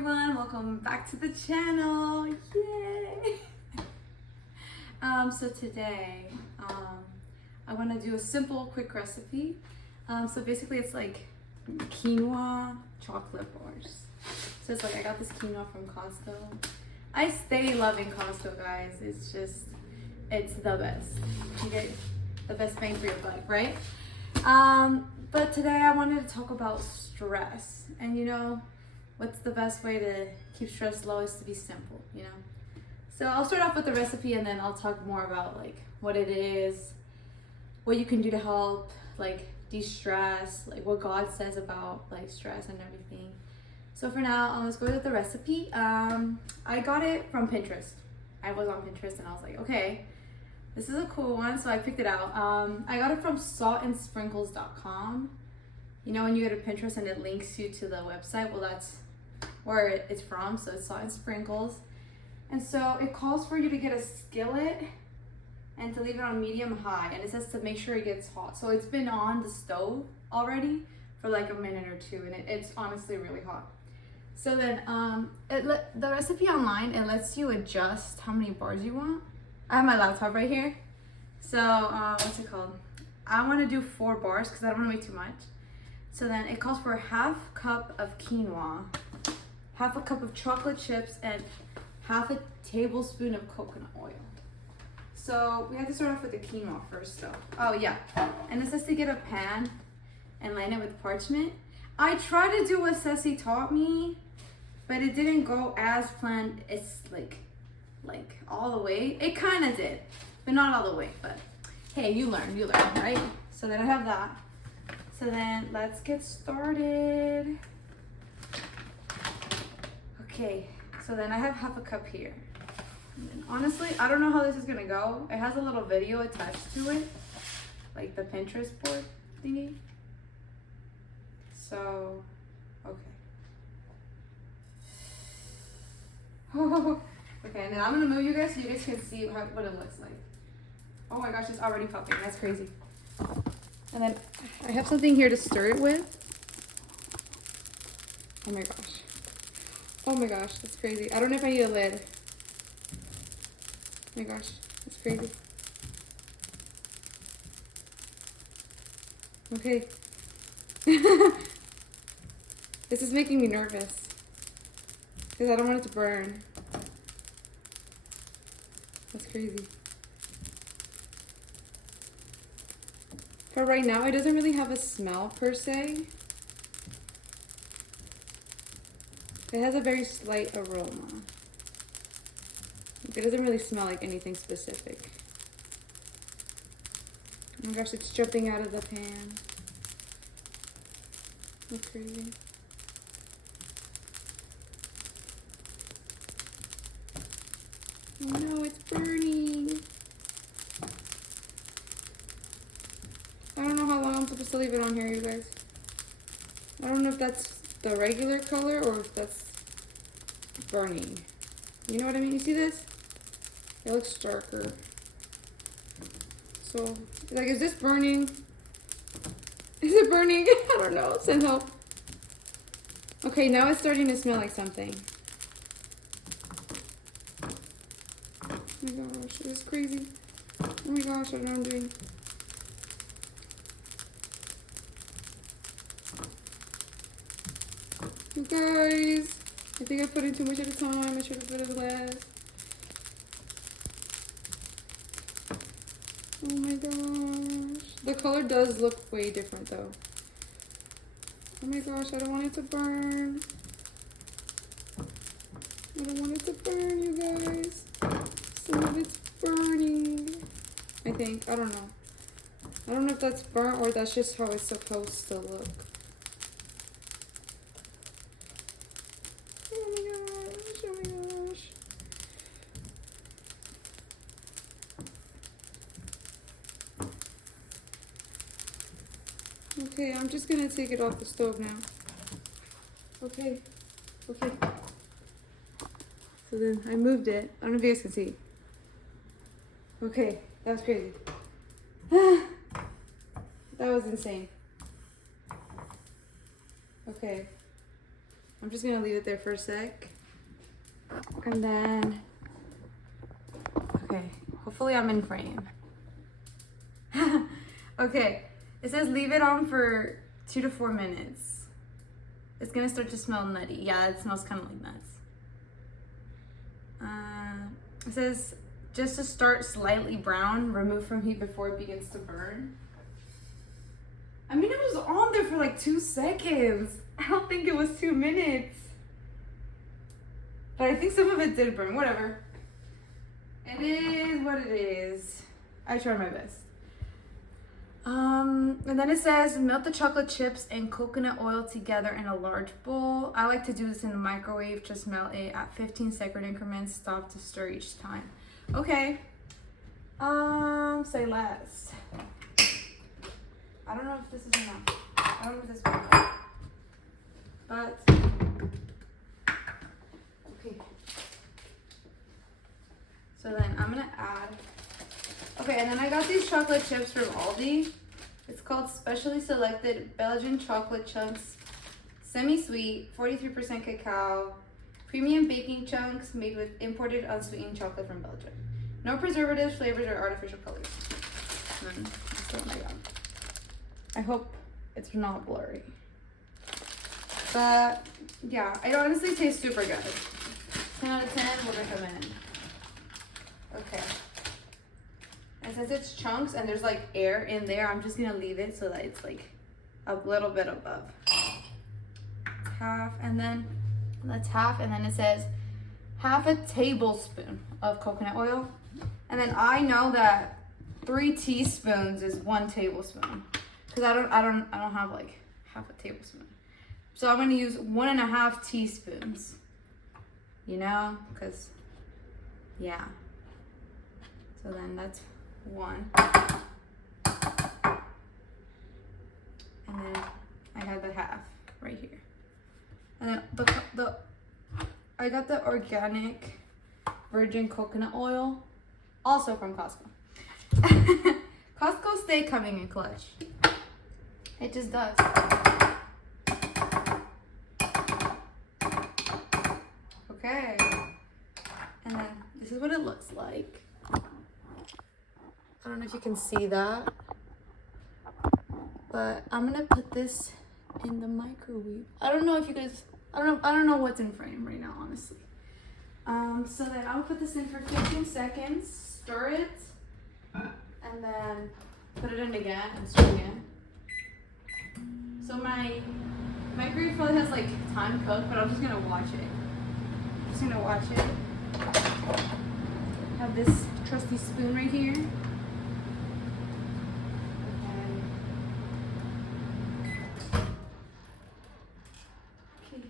everyone, welcome back to the channel. Yay! So today I want to do a simple quick recipe. So basically it's like quinoa chocolate bars. So it's like I got this quinoa from Costco. I stay loving Costco, guys. It's the best. You get the best bang for your buck, right? But today I wanted to talk about stress. And you know, what's the best way to keep stress low is to be simple, you know? So I'll start off with the recipe and then I'll talk more about like what it is, what you can do to help like de-stress, like what God says about like stress and everything. So for now, let's go with the recipe. I got it from Pinterest. I was on Pinterest and I was like, okay, this is a cool one, so I picked it out. I got it from saltandsprinkles.com. You know when you go to Pinterest and it links you to the website? Well, that's where it's from, so it's Salt and Sprinkles. And so it calls for you to get a skillet and to leave it on medium high, and it says to make sure it gets hot. So it's been on the stove already for like a minute or two, and it's honestly really hot. So then the recipe online, it lets you adjust how many bars you want. I have my laptop right here. So what's it called? I want to do 4 bars because I don't want to make too much. So then it calls for a half cup of quinoa, half a cup of chocolate chips, and half a tablespoon of coconut oil. So we have to start off with the quinoa first though. Oh yeah, and it says to get a pan and line it with parchment. I tried to do what Ceci taught me, but it didn't go as planned. It's like all the way. It kind of did, but not all the way. But hey, you learn, right? So then I have that. So then let's get started. Okay, so then I have half a cup here. And honestly, I don't know how this is gonna go. It has a little video attached to it, like the Pinterest board thingy. So, okay. Okay, and then I'm gonna move you guys so you guys can see what it looks like. Oh my gosh, it's already popping. That's crazy. And then I have something here to stir it with. Oh my gosh. Oh my gosh, that's crazy. I don't know if I need a lid. Oh my gosh, that's crazy. Okay. This is making me nervous because I don't want it to burn. That's crazy. For right now, it doesn't really have a smell per se. It has a very slight aroma. It doesn't really smell like anything specific. Oh my gosh, it's jumping out of the pan. That's crazy. Oh no, it's burning. I don't know how long I'm supposed to leave it on here, you guys. I don't know if that's the regular color or if that's burning. You know what I mean? You see this? It looks darker. So, like, is this burning? Is it burning? I don't know. Send help. Okay, now it's starting to smell like something. Oh my gosh, this is crazy. Oh my gosh, I don't know what I'm doing. You guys, I think I put in too much at a time. I should have put it less. Oh my gosh. The color does look way different though. Oh my gosh, I don't want it to burn. I don't want it to burn, you guys. Some of it's burning. I think. I don't know. I don't know if that's burnt or that's just how it's supposed to look. Oh my gosh, oh my gosh. Okay, I'm just gonna take it off the stove now. Okay. So then I moved it. I don't know if you guys can see. Okay, that was crazy. That was insane. Okay. I'm just gonna leave it there for a sec. And then, okay, hopefully I'm in frame. Okay, it says leave it on for 2 to 4 minutes. It's gonna start to smell nutty. Yeah, it smells kind of like nuts. It says just to start slightly brown, remove from heat before it begins to burn. I mean, it was on there for like 2 seconds. I don't think it was 2 minutes. But I think some of it did burn, whatever. It is what it is. I tried my best. And then it says melt the chocolate chips and coconut oil together in a large bowl. I like to do this in the microwave. Just melt it at 15-second increments. Stop to stir each time. Okay. Say less. I don't know if this is enough. I don't know if this will work. But okay. So then I'm gonna add. Okay, and then I got these chocolate chips from Aldi. It's called Specially Selected Belgian Chocolate Chunks, semi-sweet, 43% cacao, premium baking chunks made with imported unsweetened chocolate from Belgium. No preservatives, flavors, or artificial colors. And then that's what I got. I hope it's not blurry. But yeah, it honestly tastes super good. 10 out of 10 would recommend. Okay. And since it's chunks and there's like air in there, I'm just gonna leave it so that it's like a little bit above. It's half, and then that's half, and then it says half a tablespoon of coconut oil. And then I know that 3 teaspoons is 1 tablespoon. Because I don't have like half a tablespoon. So I'm gonna use 1.5 teaspoons. You know, because yeah. So then that's 1. And then I have the half right here. And then I got the organic virgin coconut oil, also from Costco. Costco stay coming in clutch. It just does. Okay. And then this is what it looks like. I don't know if you can see that, but I'm gonna put this in the microwave. I don't know if you guys, I don't know what's in frame right now, honestly. So then I'll put this in for 15 seconds, stir it, and then put it in again and stir again. So my microwave probably has like time cooked, but I'm just gonna watch it. I'm just gonna watch it. I have this trusty spoon right here. Okay.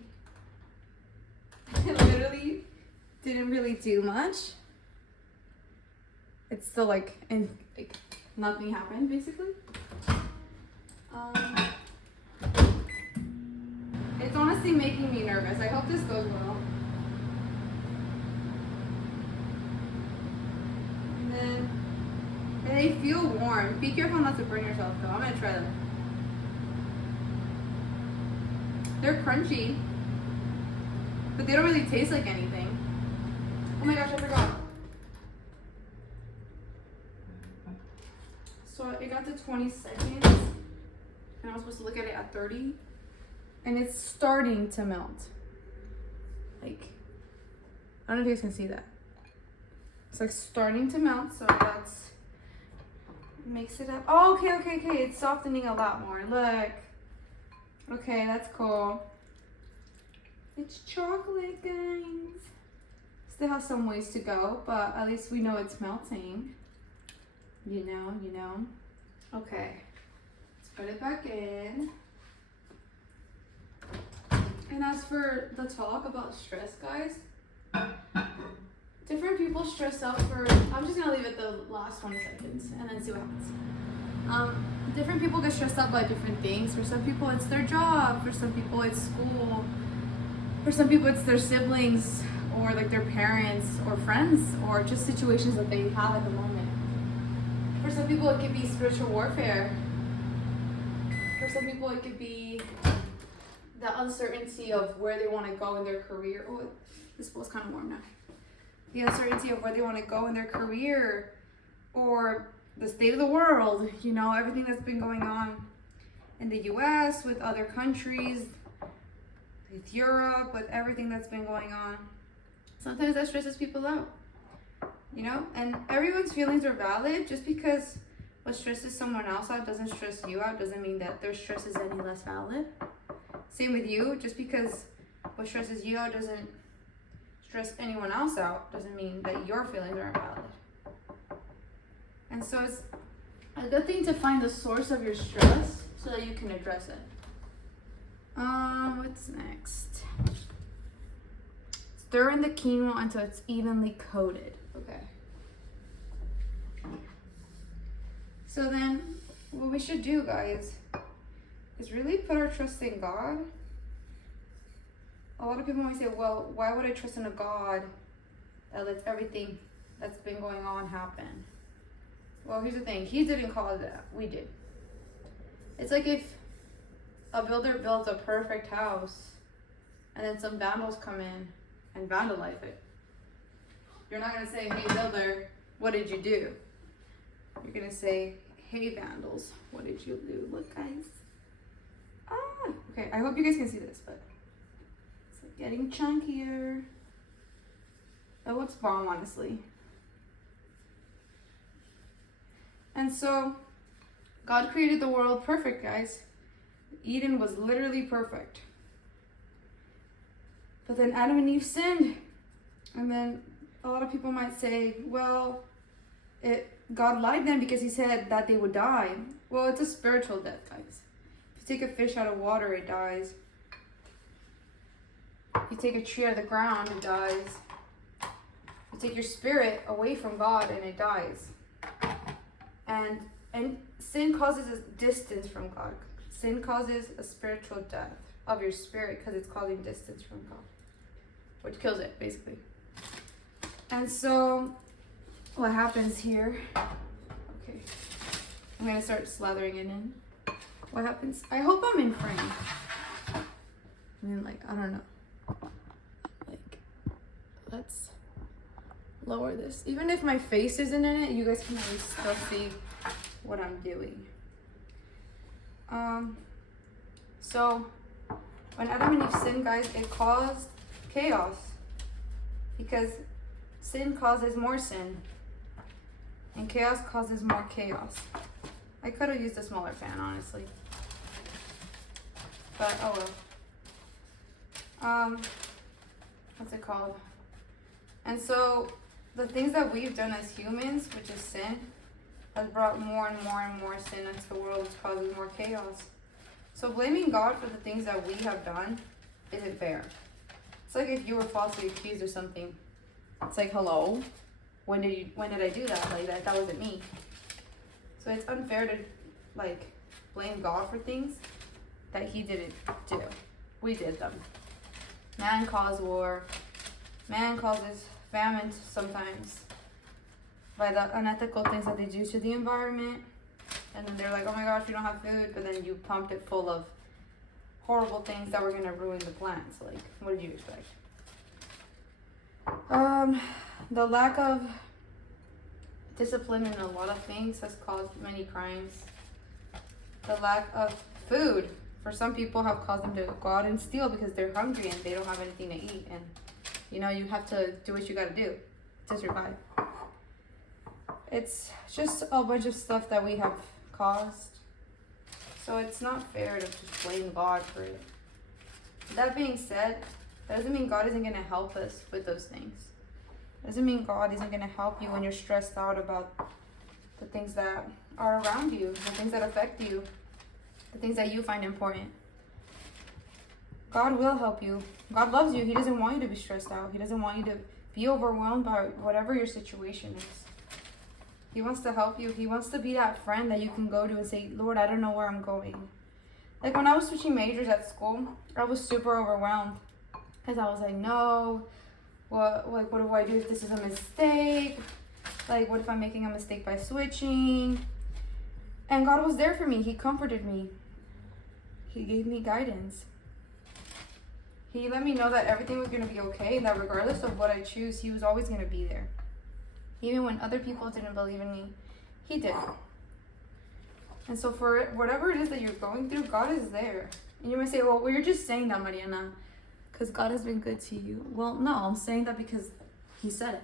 It literally didn't really do much. It's still like nothing happened basically. It's honestly making me nervous. I hope this goes well. And they feel warm. Be careful not to burn yourself though. I'm gonna try them. They're crunchy, but they don't really taste like anything. Oh my gosh, I forgot. So it got to 20 seconds, and I was supposed to look at it at 30, and it's starting to melt. Like, I don't know if you guys can see that. It's like starting to melt, so that's mix it up. Oh, okay. It's softening a lot more. Look. Okay, that's cool. It's chocolate, guys. Still have some ways to go, but at least we know it's melting. You know. Okay. Let's put it back in. And as for the talk about stress, guys, different people stress out for, I'm just gonna leave it the last 20 seconds and then see what happens. Different people get stressed out by different things. For some people it's their job, for some people it's school, for some people it's their siblings or like their parents or friends or just situations that they have at the moment. For some people it could be spiritual warfare. For some people it could be the uncertainty of where they want to go in their career. Oh, this bowl's kind of warm now. The uncertainty of where they want to go in their career, or the state of the world, you know, everything that's been going on in the US, with other countries, with Europe, with everything that's been going on. Sometimes that stresses people out, you know, and everyone's feelings are valid. Just because what stresses someone else out doesn't stress you out doesn't mean that their stress is any less valid. Same with you. Just because what stresses you out doesn't stress anyone else out doesn't mean that your feelings aren't valid. And so it's a good thing to find the source of your stress so that you can address it. What's next? Stir in the quinoa until it's evenly coated. Okay. So then what we should do, guys, is really put our trust in God. A lot of people might say, well, why would I trust in a God that lets everything that's been going on happen? Well, here's the thing. He didn't cause that. We did. It's like if a builder builds a perfect house and then some vandals come in and vandalize it. You're not going to say, hey, builder, what did you do? You're going to say, hey, vandals, what did you do? Look, guys. Okay, I hope you guys can see this, but it's like getting chunkier. That looks bomb, honestly. And so, God created the world perfect, guys. Eden was literally perfect. But then Adam and Eve sinned. And then a lot of people might say, well, God lied then because he said that they would die. Well, it's a spiritual death, guys. If you take a fish out of water, it dies. If you take a tree out of the ground, it dies. You take your spirit away from God and it dies. And sin causes a distance from God. Sin causes a spiritual death of your spirit because it's causing distance from God, which kills it, basically. And so what happens here, okay, I'm going to start slathering it in. What happens, I hope I'm in frame. I mean, like, I don't know. Like, let's lower this. Even if my face isn't in it, you guys can at least still see what I'm doing. So when Adam and Eve sinned, guys, it caused chaos because sin causes more sin and chaos causes more chaos. I could have used a smaller fan, honestly, but oh well. What's it called? And so the things that we've done as humans, which is sin, has brought more and more and more sin into the world, which causes more chaos. So blaming God for the things that we have done isn't fair. It's like if you were falsely accused of something. It's like, hello, when did I do that? Like that wasn't me. So it's unfair to like blame God for things that he didn't do. We did them. Man caused war. Man causes famine sometimes by the unethical things that they do to the environment. And then they're like, oh my gosh, we don't have food. But then you pumped it full of horrible things that were going to ruin the plants. Like, what did you expect? The lack of discipline in a lot of things has caused many crimes. The lack of food for some people have caused them to go out and steal because they're hungry and they don't have anything to eat. And, you know, you have to do what you got to do to survive. It's just a bunch of stuff that we have caused. So it's not fair to just blame God for it. That being said, that doesn't mean God isn't going to help us with those things. It doesn't mean God isn't going to help you when you're stressed out about the things that are around you, the things that affect you, the things that you find important. God will help you. God loves you. He doesn't want you to be stressed out. He doesn't want you to be overwhelmed by whatever your situation is. He wants to help you. He wants to be that friend that you can go to and say, Lord, I don't know where I'm going. Like when I was switching majors at school, I was super overwhelmed because I was like, no, what do I do if this is a mistake? Like, what if I'm making a mistake by switching? And God was there for me. He comforted me. He gave me guidance. He let me know that everything was going to be okay, and that regardless of what I choose, he was always going to be there. Even when other people didn't believe in me, he did. And so for whatever it is that you're going through, God is there. And you might say, well, you're just saying that, Mariana, because God has been good to you. Well, no, I'm saying that because he said it.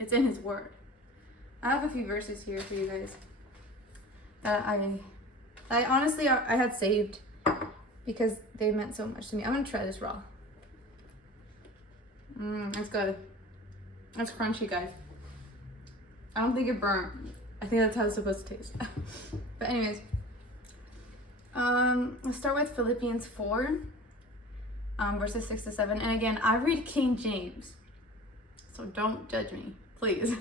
It's in his word. I have a few verses here for you guys that I honestly had saved because they meant so much to me. I'm going to try this raw. That's good. That's crunchy, guys. I don't think it burnt. I think that's how it's supposed to taste. But anyways, let's start with Philippians 4, verses 6 to 7. And again, I read King James, so don't judge me, please.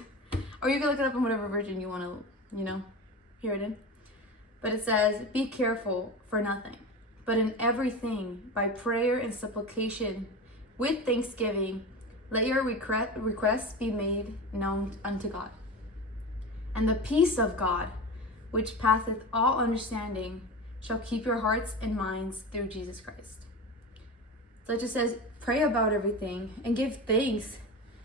Or you can look it up in whatever version you want to, hear it in. But it says, be careful for nothing, but in everything, by prayer and supplication, with thanksgiving, let your requests be made known unto God. And the peace of God, which passeth all understanding, shall keep your hearts and minds through Jesus Christ. So it just says, pray about everything and give thanks.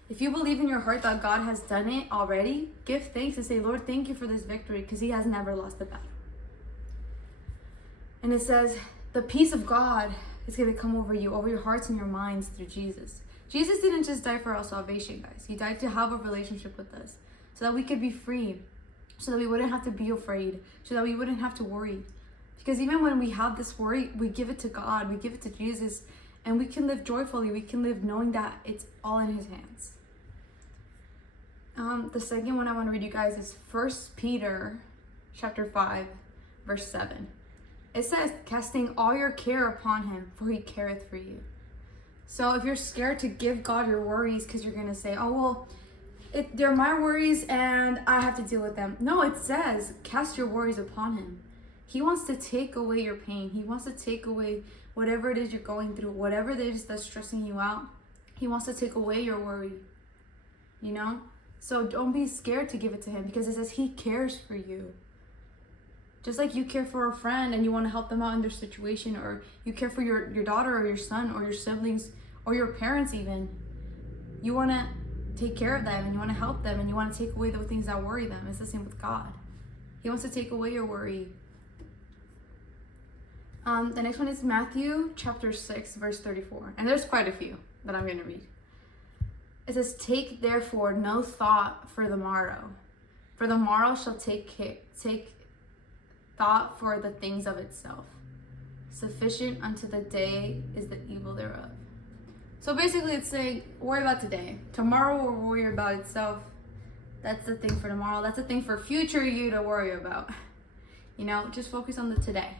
If you believe in your heart that God has done it already, give thanks and say, Lord, thank you for this victory, because he has never lost a battle. And it says, the peace of God is going to come over you, over your hearts and your minds through Jesus. Jesus didn't just die for our salvation, guys. He died to have a relationship with us so that we could be free, so that we wouldn't have to be afraid, so that we wouldn't have to worry. Because even when we have this worry, we give it to God, we give it to Jesus, and we can live joyfully. We can live knowing that it's all in his hands. The second one I want to read you guys is 1 Peter chapter 5, verse 7. It says, casting all your care upon him, for he careth for you. So if you're scared to give God your worries because you're going to say, oh, well, they're my worries and I have to deal with them. No, it says, cast your worries upon him. He wants to take away your pain. He wants to take away whatever it is you're going through, whatever it is that's stressing you out. He wants to take away your worry, So don't be scared to give it to him, because it says he cares for you. Just like you care for a friend and you want to help them out in their situation, or you care for your daughter or your son or your siblings or your parents even. You want to take care of them and you want to help them and you want to take away the things that worry them. It's the same with God. He wants to take away your worry. The next one is Matthew chapter 6, verse 34. And there's quite a few that I'm going to read. It says, take therefore no thought for the morrow shall take thought for the things of itself. Sufficient unto the day is the evil thereof. So basically it's saying, worry about today. Tomorrow will worry about itself. That's the thing for tomorrow. That's the thing for future you to worry about. Just focus on the today.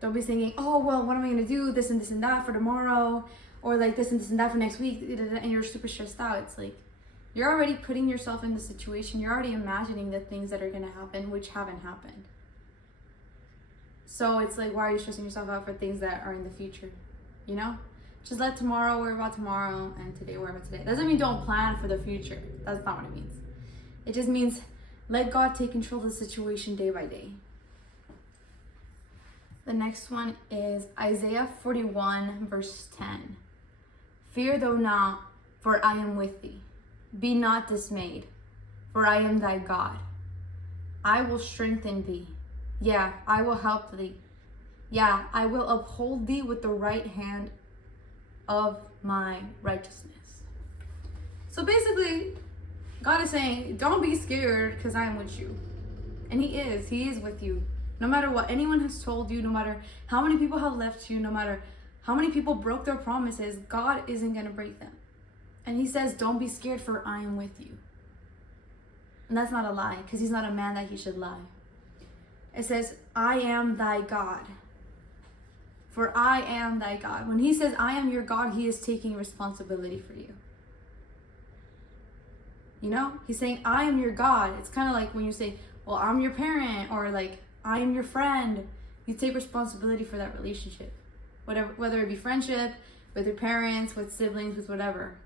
Don't be thinking, oh, well, what am I going to do? This and this and that for tomorrow. Or like this and this and that for next week. And you're super stressed out. It's like, you're already putting yourself in the situation. You're already imagining the things that are going to happen, which haven't happened. So it's like, why are you stressing yourself out for things that are in the future? Just let tomorrow worry about tomorrow and today worry about today. Doesn't mean don't plan for the future. That's not what it means. It just means let God take control of the situation day by day. The next one is Isaiah 41, verse 10. Fear thou not, for I am with thee. Be not dismayed, for I am thy God. I will strengthen thee. Yeah, I will help thee. Yeah, I will uphold thee with the right hand of my righteousness. So basically, God is saying, don't be scared because I am with you. And he is with you. No matter what anyone has told you, no matter how many people have left you, no matter how many people broke their promises, God isn't going to break them. And he says, don't be scared, for I am with you. And that's not a lie, because he's not a man that he should lie. It says, I am thy God. For I am thy God. When he says, I am your God, he is taking responsibility for you. He's saying, I am your God. It's kind of like when you say, well, I'm your parent, or like, I am your friend. You take responsibility for that relationship. Whether it be friendship, with your parents, with siblings, with whatever.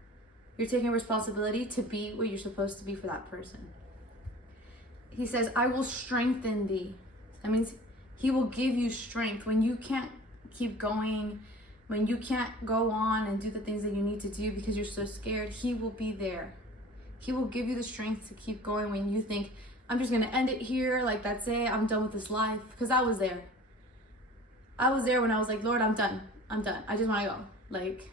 You're taking responsibility to be what you're supposed to be for that person. He says, I will strengthen thee. That means he will give you strength when you can't keep going, when you can't go on and do the things that you need to do because you're so scared, he will be there. He will give you the strength to keep going when you think, I'm just going to end it here. Like, that's it. I'm done with this life. Because I was there. I was there when I was like, Lord, I'm done. I just want to go. Like,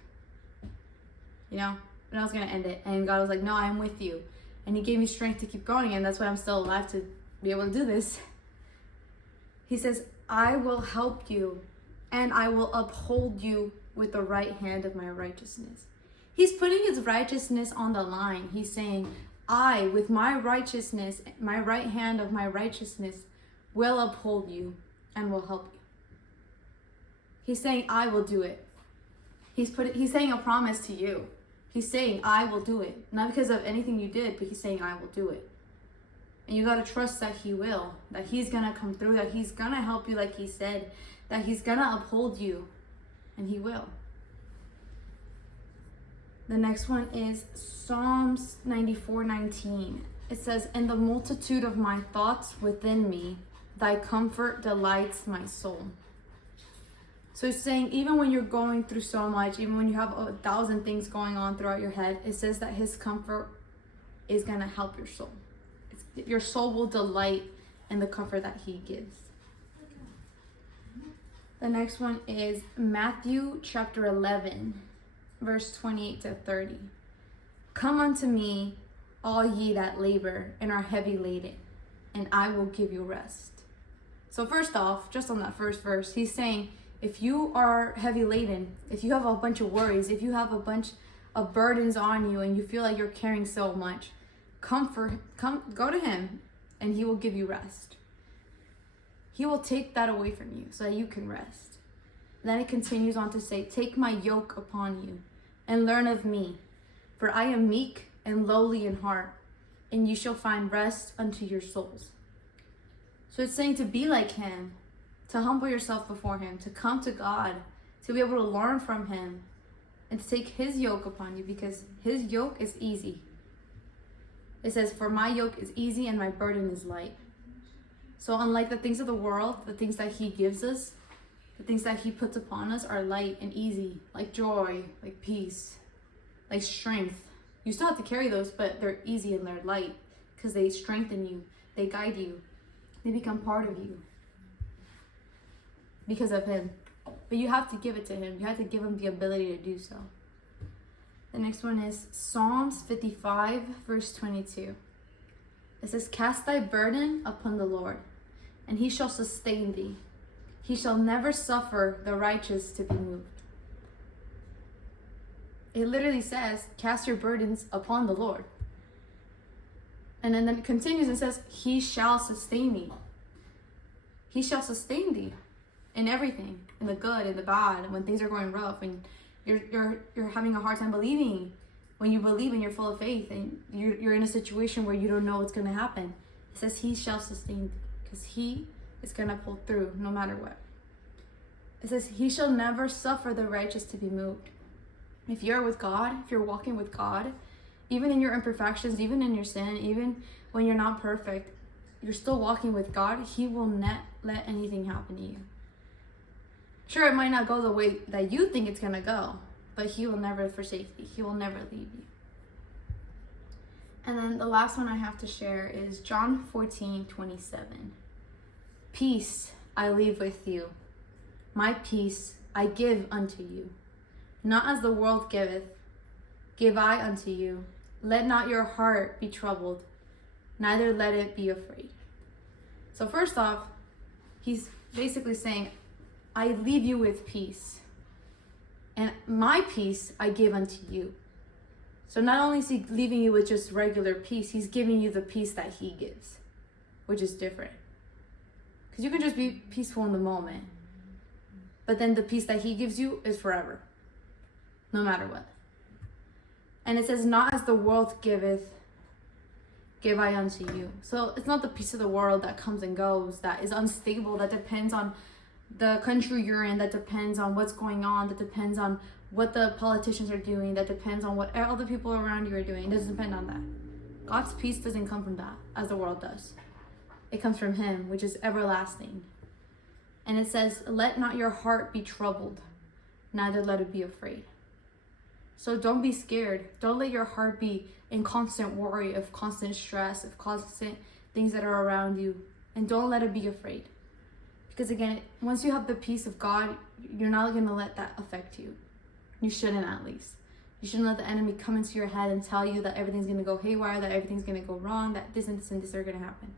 you know, and I was going to end it. And God was like, no, I'm with you. And he gave me strength to keep going. And that's why I'm still alive to be able to do this. He says, I will help you and I will uphold you with the right hand of my righteousness. He's putting his righteousness on the line. He's saying, I, with my righteousness, my right hand of my righteousness, will uphold you and will help you. He's saying, I will do it. He's saying a promise to you. He's saying, I will do it. Not because of anything you did, but he's saying, I will do it. And you got to trust that he will, that he's going to come through, that he's going to help you like he said, that he's going to uphold you, and he will. The next one is Psalms 94:19. It says, in the multitude of my thoughts within me, thy comfort delights my soul. So it's saying, even when you're going through so much, even when you have 1,000 things going on throughout your head, it says that his comfort is going to help your soul. Your soul will delight in the comfort that he gives. The next one is Matthew chapter 11, verse 28 to 30. Come unto me, all ye that labor and are heavy laden, and I will give you rest. So first off, just on that first verse, he's saying, if you are heavy laden, if you have a bunch of worries, if you have a bunch of burdens on you and you feel like you're carrying so much, go to him and he will give you rest. He will take that away from you so that you can rest. Then it continues on to say, take my yoke upon you and learn of me, for I am meek and lowly in heart, and you shall find rest unto your souls. So it's saying to be like him, to humble yourself before him, to come to God, to be able to learn from him, and to take his yoke upon you, because his yoke is easy. It says, for my yoke is easy and my burden is light. So unlike the things of the world, the things that he gives us, the things that he puts upon us are light and easy, like joy, like peace, like strength. You still have to carry those, but they're easy and they're light because they strengthen you, they guide you, they become part of you because of him. But you have to give it to him. You have to give him the ability to do so. The next one is Psalms 55, verse 22. It says, cast thy burden upon the Lord, and he shall sustain thee. He shall never suffer the righteous to be moved. It literally says, cast your burdens upon the Lord. And then it continues and says, he shall sustain thee. He shall sustain thee in everything, in the good, in the bad, when things are going rough, and you're having a hard time believing. When you believe and you're full of faith and you're in a situation where you don't know what's going to happen, it says he shall sustain thee, because he is going to pull through no matter what. It says he shall never suffer the righteous to be moved. If you're with God, if you're walking with God, even in your imperfections, even in your sin, even when you're not perfect, you're still walking with God, he will not let anything happen to you. Sure, it might not go the way that you think it's going to go, but he will never forsake you. He will never leave you. And then the last one I have to share is John 14:27. Peace I leave with you. My peace I give unto you. Not as the world giveth, give I unto you. Let not your heart be troubled, neither let it be afraid. So first off, he's basically saying, I leave you with peace. And my peace I give unto you. So not only is he leaving you with just regular peace, he's giving you the peace that he gives, which is different. Because you can just be peaceful in the moment, but then the peace that he gives you is forever, no matter what. And it says, not as the world giveth, give I unto you. So it's not the peace of the world that comes and goes, that is unstable, that depends on the country you're in, that depends on what's going on, that depends on what the politicians are doing, that depends on what other people around you are doing. It doesn't depend on that. God's peace doesn't come from that, as the world does. It comes from him, which is everlasting. And it says, let not your heart be troubled, neither let it be afraid. So don't be scared. Don't let your heart be in constant worry, of constant stress, of constant things that are around you. And don't let it be afraid. Because again, once you have the peace of God, you're not going to let that affect you. You shouldn't, at least. You shouldn't let the enemy come into your head and tell you that everything's going to go haywire, that everything's going to go wrong, that this and this and this are going to happen.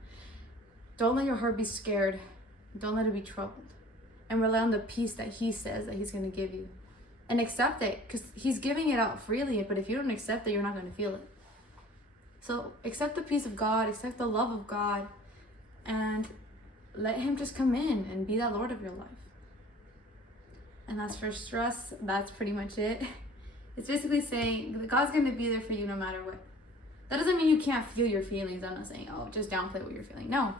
Don't let your heart be scared. Don't let it be troubled. And rely on the peace that he says that he's going to give you. And accept it, because he's giving it out freely. But if you don't accept it, you're not going to feel it. So accept the peace of God, accept the love of God, and let him just come in and be that Lord of your life. And as for stress, that's pretty much it. It's basically saying that God's going to be there for you no matter what. That doesn't mean you can't feel your feelings. I'm not saying, oh, just downplay what you're feeling. No,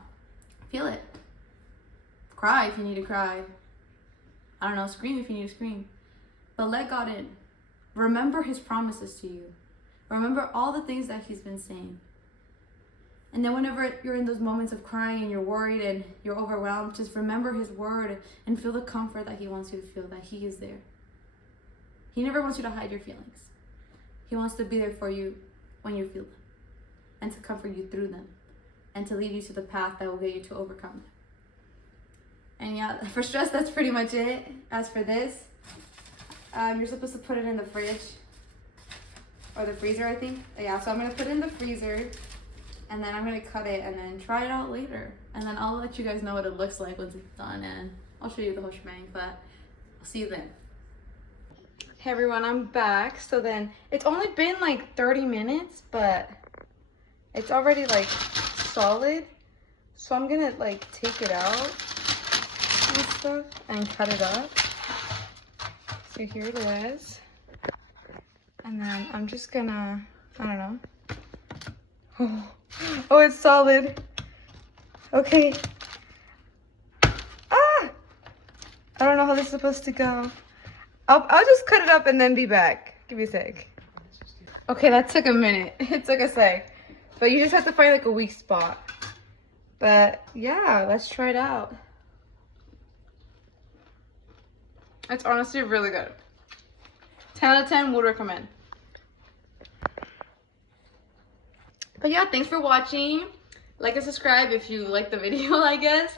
feel it. Cry if you need to cry. I don't know, scream if you need to scream. But let God in. Remember his promises to you. Remember all the things that he's been saying. And then whenever you're in those moments of crying and you're worried and you're overwhelmed, just remember his word and feel the comfort that he wants you to feel, that he is there. He never wants you to hide your feelings. He wants to be there for you when you feel them, and to comfort you through them, and to lead you to the path that will get you to overcome them. And yeah, for stress, that's pretty much it. As for this, you're supposed to put it in the fridge or the freezer, I think. Yeah, so I'm gonna put it in the freezer, and then I'm gonna cut it and then try it out later. And then I'll let you guys know what it looks like once it's done, and I'll show you the whole shebang, but I'll see you then. Hey everyone, I'm back. So then, it's only been like 30 minutes, but it's already like solid. So I'm gonna like take it out and stuff and cut it up. So here it is. And then I'm just gonna, I don't know. Oh, it's solid. Okay. Ah! I don't know how this is supposed to go. I'll just cut it up and then be back. Give me a sec. Okay, that took a minute. It took a sec. But you just have to find like a weak spot. But yeah, let's try it out. It's honestly really good. 10 out of 10 would recommend. But yeah, thanks for watching. Like and subscribe if you like the video, I guess.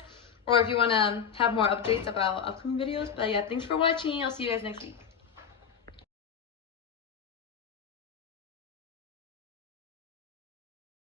Or if you want to have more updates about upcoming videos. But yeah, thanks for watching. I'll see you guys next week.